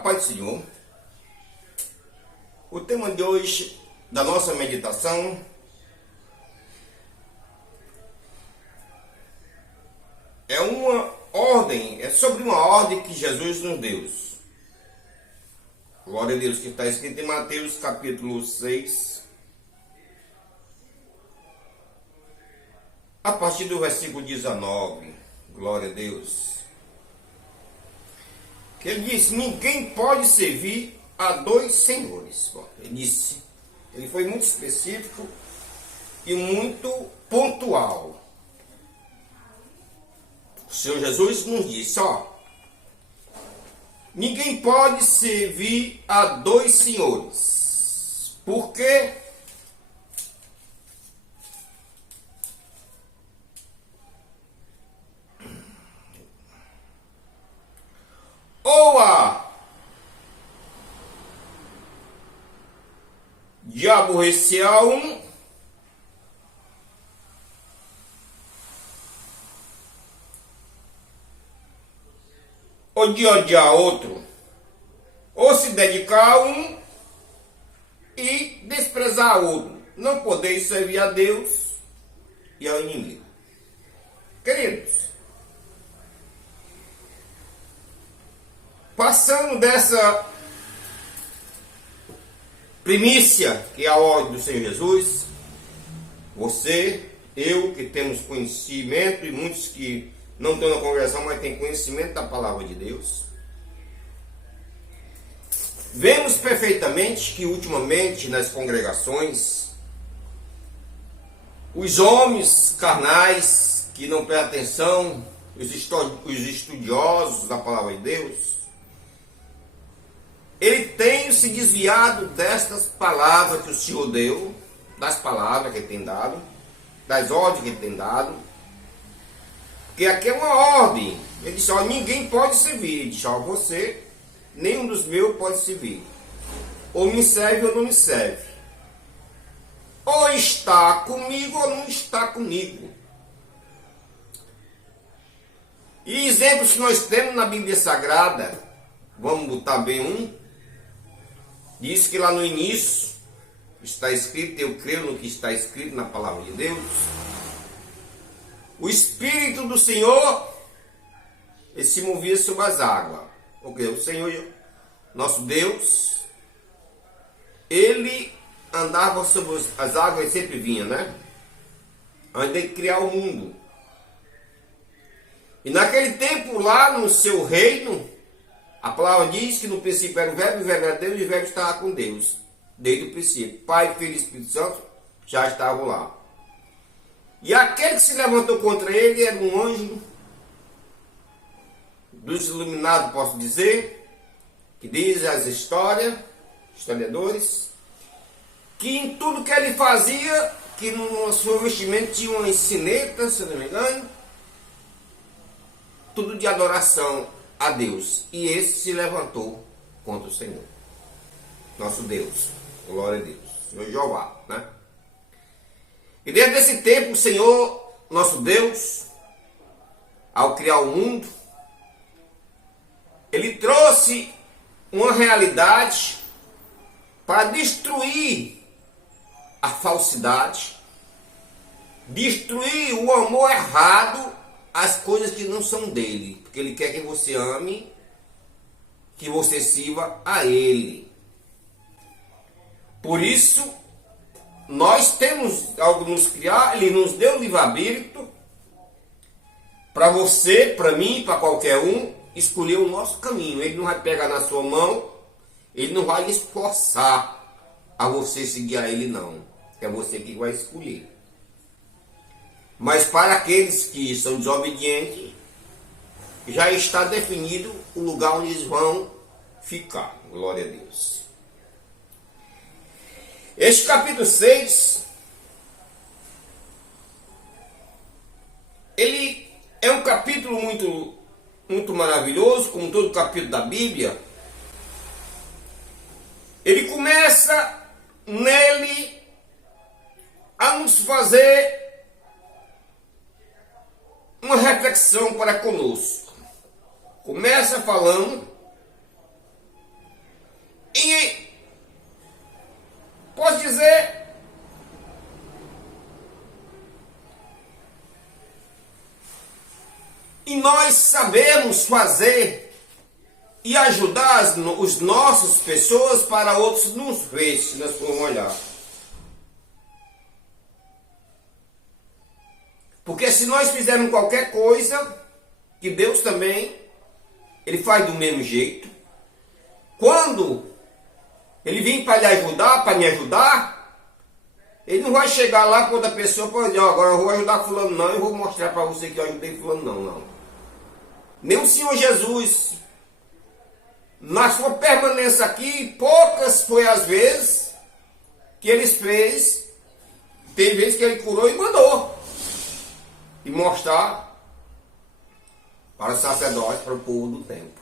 Paz do Senhor. O tema de hoje da nossa meditação é sobre uma ordem que Jesus nos deu. Glória a Deus, que está escrito em Mateus capítulo 6, a partir do versículo 19. Glória a Deus. Que ele disse: ninguém pode servir a dois senhores. Bom, ele foi muito específico e muito pontual. O Senhor Jesus nos disse: ninguém pode servir a dois senhores, porque ou de aborrecer a um, ou de odiar a outro, ou se dedicar a um e desprezar a outro. Não podeis servir a Deus e ao inimigo. Queridos, passando dessa primícia, que é a ordem do Senhor Jesus, você, eu, que temos conhecimento, e muitos que não estão na congregação, mas têm conhecimento da palavra de Deus, vemos perfeitamente que ultimamente nas congregações, os homens carnais que não prestam atenção, os estudiosos da palavra de Deus, ele tem se desviado destas palavras que o Senhor deu, das palavras que ele tem dado, das ordens que ele tem dado, porque aqui é uma ordem. Ele disse: ninguém pode servir. Ele disse: você, nenhum dos meus pode servir. Ou me serve ou não me serve. Ou está comigo ou não está comigo. E exemplos que nós temos na Bíblia Sagrada, vamos botar bem um. Diz que lá no início está escrito, eu creio no que está escrito na palavra de Deus, o Espírito do Senhor, ele se movia sobre as águas. Porque o Senhor, nosso Deus, ele andava sobre as águas e sempre vinha, né? Antes de criar o mundo. E naquele tempo lá no seu reino, a palavra diz que no princípio era o verbo era Deus, e o verbo estava com Deus. Desde o princípio. Pai, Filho e Espírito Santo já estavam lá. E aquele que se levantou contra ele era um anjo dos iluminados, posso dizer, que diz as historiadores, que em tudo que ele fazia, que no seu vestimento tinha uma sineta, se não me engano, tudo de adoração a Deus. E esse se levantou contra o Senhor, nosso Deus. Glória a Deus. Senhor Jeová, né? E desde esse tempo, o Senhor, nosso Deus, ao criar o mundo, ele trouxe uma realidade para destruir a falsidade, destruir o amor errado às coisas que não são dele. Porque ele quer que você ame, que você sirva a ele. Por isso, nós temos algo nos criar, ele nos deu livre-arbítrio para você, para mim, para qualquer um, escolher o nosso caminho. Ele não vai pegar na sua mão, ele não vai esforçar a você seguir a ele, não. É você que vai escolher. Mas para aqueles que são desobedientes, já está definido o lugar onde eles vão ficar. Glória a Deus. Este capítulo 6, ele é um capítulo muito maravilhoso, como todo capítulo da Bíblia. Ele começa nele a nos fazer uma reflexão para conosco. Começa falando nós sabemos fazer e ajudar os nossas pessoas para outros nos ver, se nós formos olhar. Porque se nós fizermos qualquer coisa, que Deus também, Ele faz do mesmo jeito. Quando Ele vem para lhe ajudar, para me ajudar, Ele não vai chegar lá para outra pessoa para dizer, agora eu vou ajudar fulano não, eu vou mostrar para você que eu ajudei fulano não. Nem o Senhor Jesus, na sua permanência aqui, poucas foi as vezes que Ele fez, tem vezes que Ele curou e mandou. E mostrar para os sacerdotes, para o povo do templo.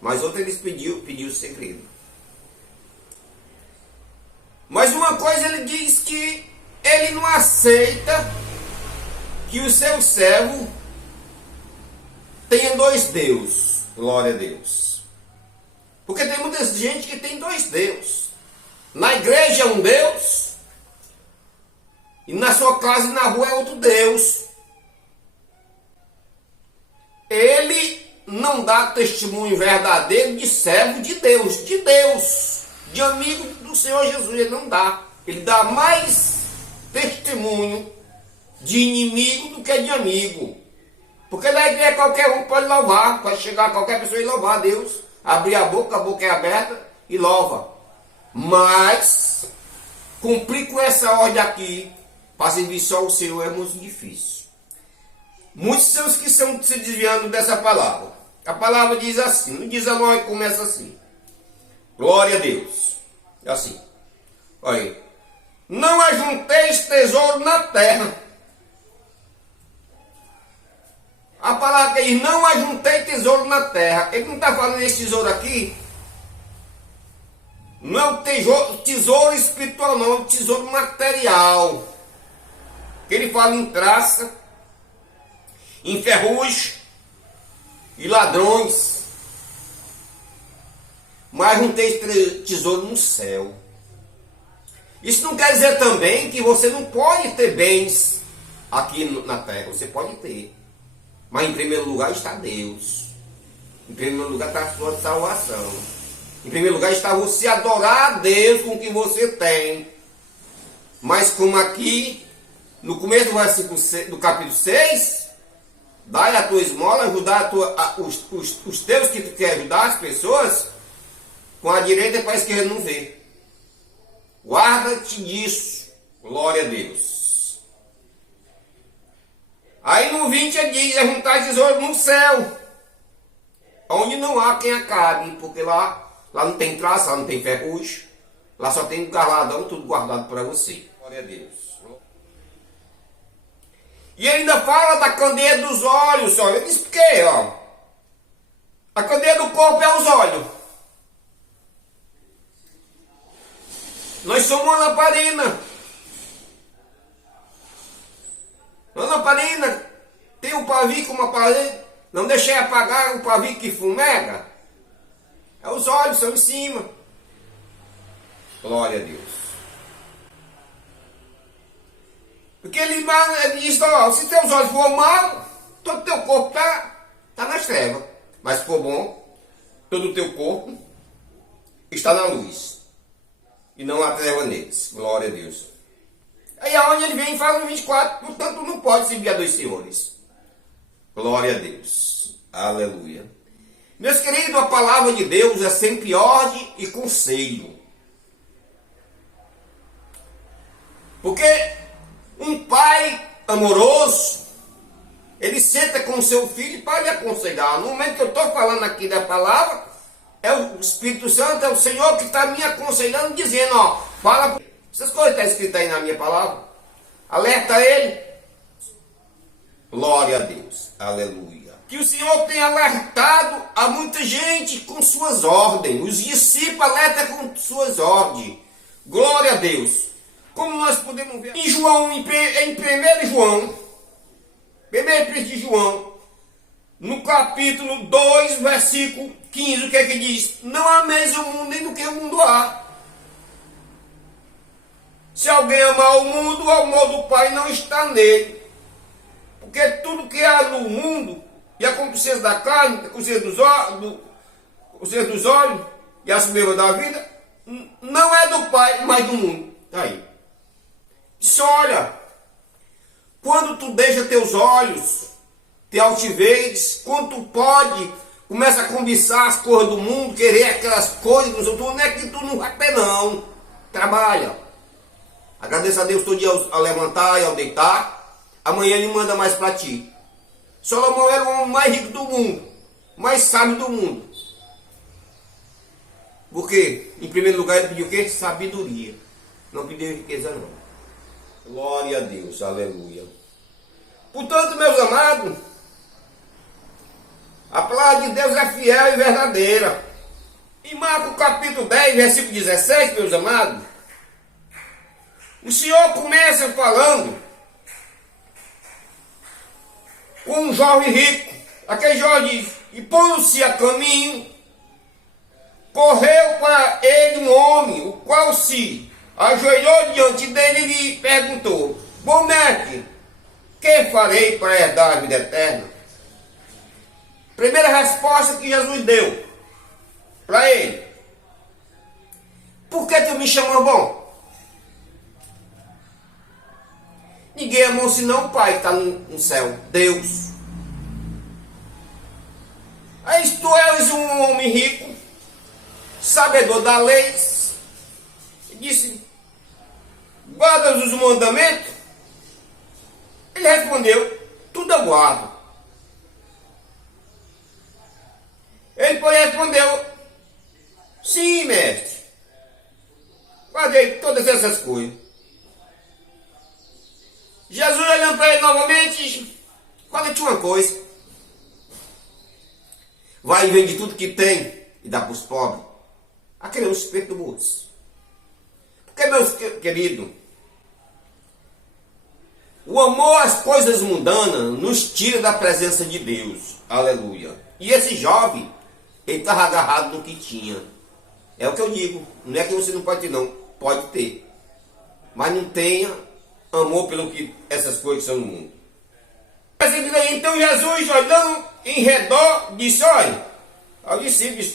Mas outro eles pediu segredo. Mas uma coisa ele diz que ele não aceita que o seu servo tenha dois deuses. Glória a Deus. Porque tem muita gente que tem dois deuses. Na igreja é um Deus, e na sua casa e na rua é outro Deus. Ele não dá testemunho verdadeiro de servo de Deus, de amigo do Senhor Jesus, ele não dá. Ele dá mais testemunho de inimigo do que de amigo. Porque na igreja qualquer um pode louvar, pode chegar qualquer pessoa e louvar a Deus, abrir a boca é aberta e louva. Mas cumprir com essa ordem aqui, para servir só o Senhor, é muito difícil. Muitos são os que estão se desviando dessa palavra. A palavra diz assim, no 19 começa assim. Glória a Deus. É assim. Olha aí. Não ajunteis tesouro na terra. A palavra que diz, não ajuntei tesouro na terra. Ele não está falando desse tesouro aqui. Não é o tesouro espiritual, não. É o tesouro material. Que ele fala em traça, em ferrugem e ladrões. Mas não tem tesouro no céu. Isso não quer dizer também que você não pode ter bens aqui na terra. Você pode ter. Mas em primeiro lugar está Deus. Em primeiro lugar está a sua salvação. Em primeiro lugar está você adorar a Deus com o que você tem. Mas como aqui, no começo do versículo do capítulo 6, dai a tua esmola, ajudar os teus que tu quer ajudar as pessoas, com a direita para a esquerda não ver. Guarda-te disso. Glória a Deus. Aí no 20 ele diz, juntar tesouro no céu, onde não há quem acabe, porque lá não tem traça, lá não tem ferrugem, lá só tem galadão, tudo guardado para você. Glória a Deus. E ele ainda fala da candeia dos olhos, olha, ele diz por quê, ó? A candeia do corpo é os olhos. Nós somos uma lamparina. Uma lamparina tem um pavio com uma parede, não deixei apagar o pavio que fumega. É os olhos, são em cima. Glória a Deus. Porque ele diz, ó, se teus olhos for mal, todo o teu corpo tá nas trevas. Mas se for bom, todo o teu corpo está na luz. E não há treva neles. Glória a Deus. Aí aonde ele vem e fala no 24, portanto não pode servir a dois senhores. Glória a Deus. Aleluia. Meus queridos, a palavra de Deus é sempre ordem e conselho. Porque um pai amoroso, ele senta com o seu filho para lhe aconselhar. No momento que eu estou falando aqui da palavra, é o Espírito Santo, é o Senhor que está me aconselhando, dizendo, ó, fala, essas coisas estão escritas aí na minha palavra, alerta ele. Glória a Deus, aleluia. Que o Senhor tem alertado a muita gente com suas ordens, os discípulos alertam com suas ordens. Glória a Deus. Como nós podemos ver em João, em 1 João, primeiro de João, no capítulo 2, versículo 15, o que é que diz? Não ameis o mundo nem do que o mundo há. Se alguém amar o mundo, o amor do Pai não está nele. Porque tudo que há no mundo, e E a concupiscência da carne, a concupiscência dos olhos e a soberba da vida, não é do Pai, mas do mundo. Aí. Disse, olha, quando tu deixa teus olhos, te altivez, quando tu pode, começa a cobiçar as coisas do mundo, querer aquelas coisas dos outros, não é que tu não vai ter não. Trabalha. Agradeça a Deus todo dia ao levantar e ao deitar. Amanhã ele manda mais para ti. Salomão era o homem mais rico do mundo, mais sábio do mundo. Porque, em primeiro lugar, ele pediu o quê? Sabedoria. Não pediu riqueza, não. Glória a Deus, aleluia. Portanto, meus amados, a palavra de Deus é fiel e verdadeira. Em Marcos capítulo 10, versículo 17, meus amados, o Senhor começa falando com um jovem rico. Aquele jovem diz, e pondo-se a caminho, correu para ele um homem, o qual se ajoelhou diante dele e lhe perguntou, bom mestre, que farei para herdar a vida eterna? Primeira resposta que Jesus deu para ele. Por que tu me chamas bom? Ninguém amou senão o Pai que está no céu, Deus. Aí tu és um homem rico, sabedor da lei, e disse, guardas os mandamentos? Ele respondeu, tudo eu guardo. Ele, porém, respondeu, sim, mestre, guardei todas essas coisas. Jesus olhando para ele novamente, guarda-te uma coisa, vai e vende tudo que tem e dá para os pobres. Aquele é o espírito do bolso. Porque, meus queridos, o amor às coisas mundanas nos tira da presença de Deus. Aleluia. E esse jovem, ele estava agarrado no que tinha. É o que eu digo. Não é que você não pode ter, não. Pode ter. Mas não tenha amor pelo que essas coisas são no mundo. Então Jesus, olhando em redor, disse, olha, aos discípulos,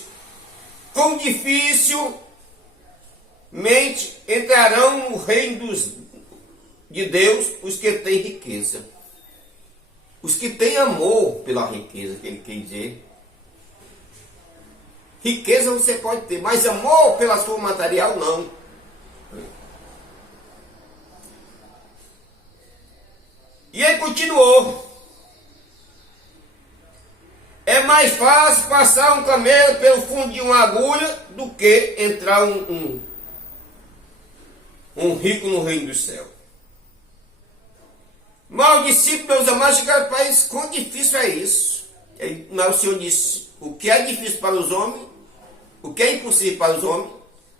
quão dificilmente entrarão no reino de Deus os que têm riqueza. Os que têm amor pela riqueza, que ele quer dizer. Riqueza você pode ter, mas amor pela sua material não. E ele continuou. É mais fácil passar um camelo pelo fundo de uma agulha do que entrar um rico no reino do céu. Mas os discípulos, meus amados, chegaram para isso. Quão difícil é isso? Mas o Senhor disse, o que é difícil para os homens, o que é impossível para os homens,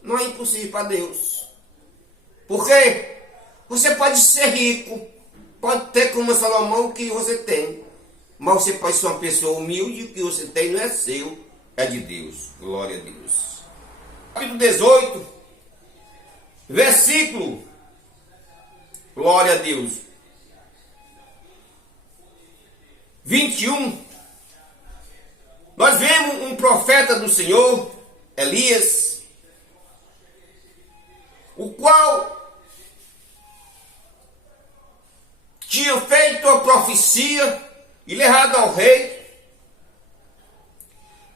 não é impossível para Deus. Por quê? Você pode ser rico, pode ter como Salomão o que você tem, mas você pode ser uma pessoa humilde, o que você tem não é seu, é de Deus. Glória a Deus. Capítulo 18, versículo, glória a Deus, 21, nós vemos um profeta do Senhor, Elias, o qual tinha feito a profecia e levado ao rei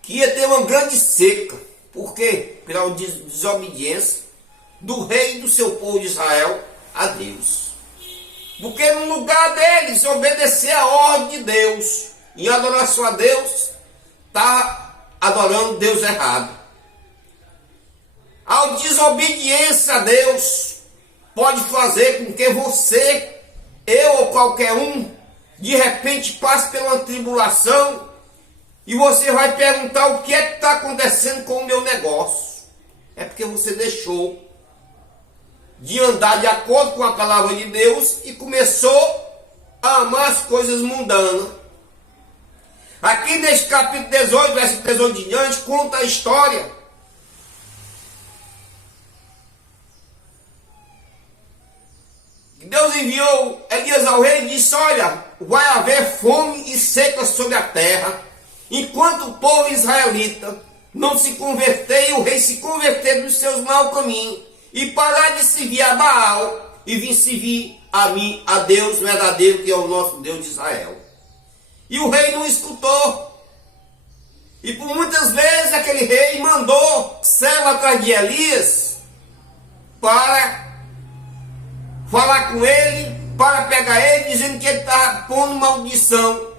que ia ter uma grande seca. Por quê? Pela desobediência do rei e do seu povo de Israel a Deus. Porque no lugar deles obedecer a ordem de Deus em adoração a Deus, está adorando Deus errado. A desobediência a Deus pode fazer com que você, eu ou qualquer um, de repente passe pela tribulação e você vai perguntar o que é que está acontecendo com o meu negócio. É porque você deixou de andar de acordo com a palavra de Deus e começou a amar as coisas mundanas. Aqui neste capítulo 18, versículo 18 de diante, conta a história que Deus enviou Elias ao rei e disse, olha, vai haver fome e seca sobre a terra, enquanto o povo israelita não se converter e o rei se converter dos seus maus caminhos e parar de servir a Baal e vir servir a mim, a Deus verdadeiro, que é o nosso Deus de Israel. E o rei não escutou. E por muitas vezes aquele rei mandou servo atrás de Elias para falar com ele, para pegar ele, dizendo que ele estava pondo maldição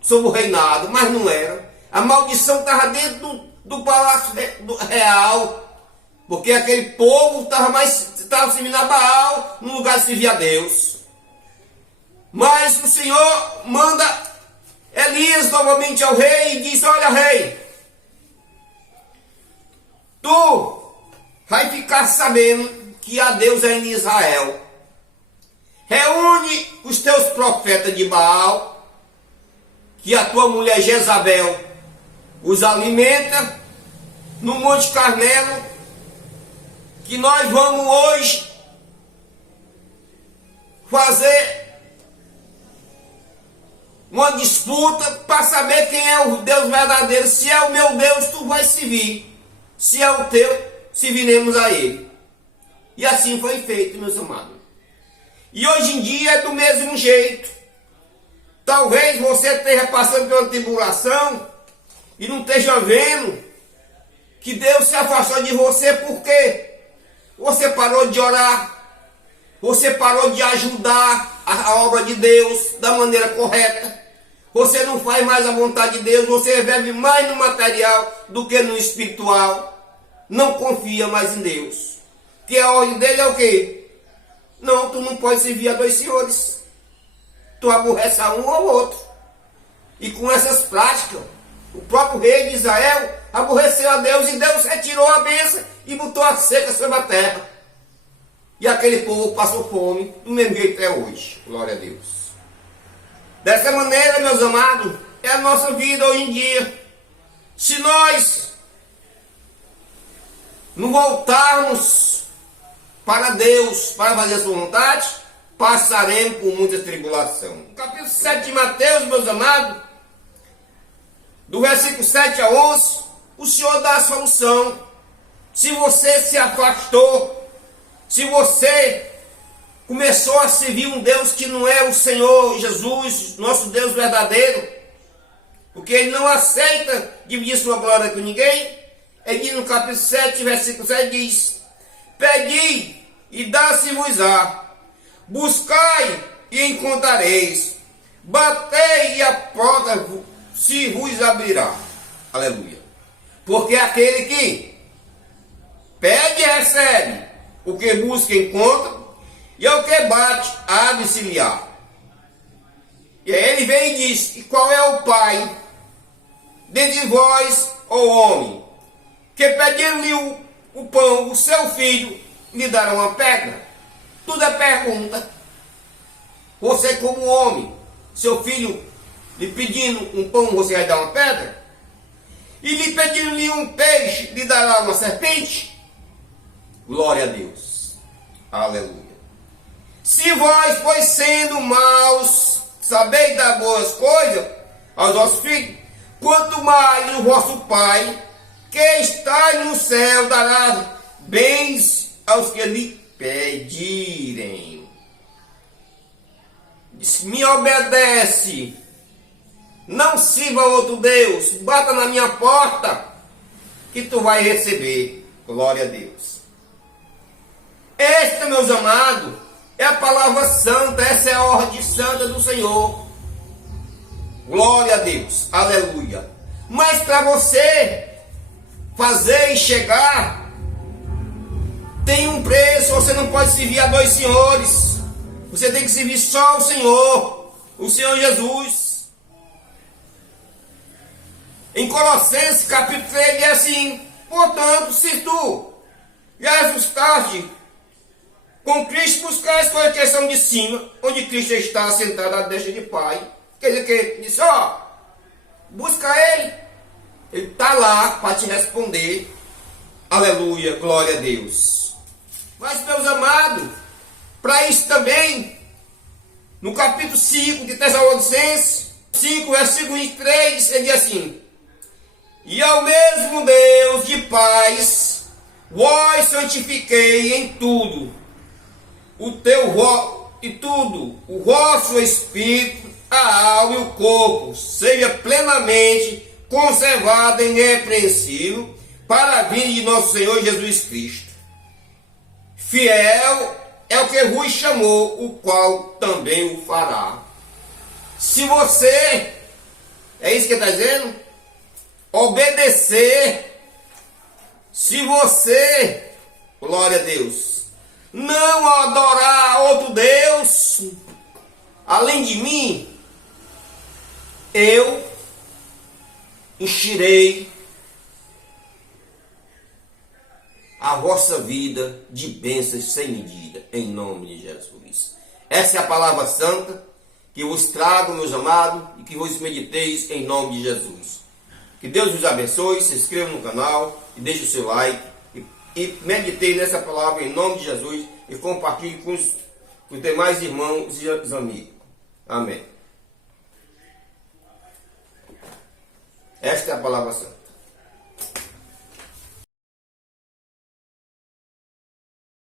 sobre o reinado, mas não era. A maldição estava dentro do palácio real, porque aquele povo estava servindo a Baal no lugar de servir a Deus. Mas o Senhor manda Elias novamente ao rei e diz: olha, rei, tu vai ficar sabendo que há Deus aí em Israel. Reúne os teus profetas de Baal, que a tua mulher Jezabel os alimenta, no Monte Carmelo, que nós vamos hoje fazer uma disputa para saber quem é o Deus verdadeiro. Se é o meu Deus, tu vai servir. Se é o teu, serviremos a ele. E assim foi feito, meus amados. E hoje em dia é do mesmo jeito. Talvez você esteja passando por uma tribulação e não esteja vendo que Deus se afastou de você, porque você parou de orar, você parou de ajudar a obra de Deus da maneira correta, você não faz mais a vontade de Deus, você vive mais no material do que no espiritual, não confia mais em Deus. Que a ordem dele é o quê? Não, tu não pode servir a dois senhores, tu aborrece a um ou outro. E com essas práticas, o próprio rei de Israel aborreceu a Deus, e Deus retirou a bênção e botou a seca sobre a terra. E aquele povo passou fome do mesmo jeito até hoje. Glória a Deus. Dessa maneira, meus amados, é a nossa vida hoje em dia. Se nós não voltarmos para Deus, para fazer a sua vontade, passaremos por muita tribulação. No capítulo 7 de Mateus, meus amados, do versículo 7 a 11, o Senhor dá a solução. Se você se afastou, se você começou a servir um Deus que não é o Senhor Jesus, nosso Deus verdadeiro, porque Ele não aceita dividir sua glória com ninguém, Ele diz no capítulo 7, versículo 7, diz: pedi e dá-se-vos-á, buscai e encontrareis, batei e a porta se vos abrirá. Aleluia. Porque aquele que pede recebe, o que busca encontra, e ao que bate abre-se-lhe-á. E aí ele vem e diz: e qual é o pai dentre vós, ou homem, que pedindo-lhe o pão, o seu filho, lhe dará uma pedra? Tudo é pergunta. Você, como homem, seu filho lhe pedindo um pão, você vai dar uma pedra? E lhe pedindo-lhe um peixe, lhe dará uma serpente? Glória a Deus. Aleluia. Se vós, pois sendo maus, sabeis dar boas coisas aos vossos filhos, quanto mais o vosso Pai, que está no céu, dará bens aos que lhe pedirem. Diz: me obedece, não sirva outro Deus, bata na minha porta, que tu vai receber. Glória a Deus. Esta, meus amados, é a palavra santa, essa é a ordem santa do Senhor. Glória a Deus, aleluia. Mas para você fazer e chegar, tem um preço. Você não pode servir a dois senhores, você tem que servir só o Senhor Jesus. Em Colossenses capítulo 3 é assim: portanto, se tu já ajustaste com Cristo, buscar as coisas que são de cima, onde Cristo está sentado à destra de Pai. Quer dizer que disse: ó, busca Ele, Ele está lá para te responder. Aleluia, glória a Deus. Mas, meus amados, para isso também No capítulo 5 de Tessalonicenses, 5, versículo 23, ele diz assim: e ao mesmo Deus de paz, vós santifiquei em tudo, o vosso espírito, a alma e o corpo, seja plenamente conservado e irrepreensível, para a vinda de nosso Senhor Jesus Cristo. Fiel é o que Rui chamou, o qual também o fará. Se você, é isso que ele está dizendo? Obedecer, se você, glória a Deus, não adorar outro Deus, além de mim, eu encherei a vossa vida de bênçãos sem medida, em nome de Jesus. Essa é a palavra santa que vos trago, meus amados, e que vos mediteis em nome de Jesus. Que Deus vos abençoe, se inscreva no canal e deixe o seu like e meditei nessa palavra em nome de Jesus e compartilhe com os demais irmãos e os amigos. Amém. Esta é a palavra santa.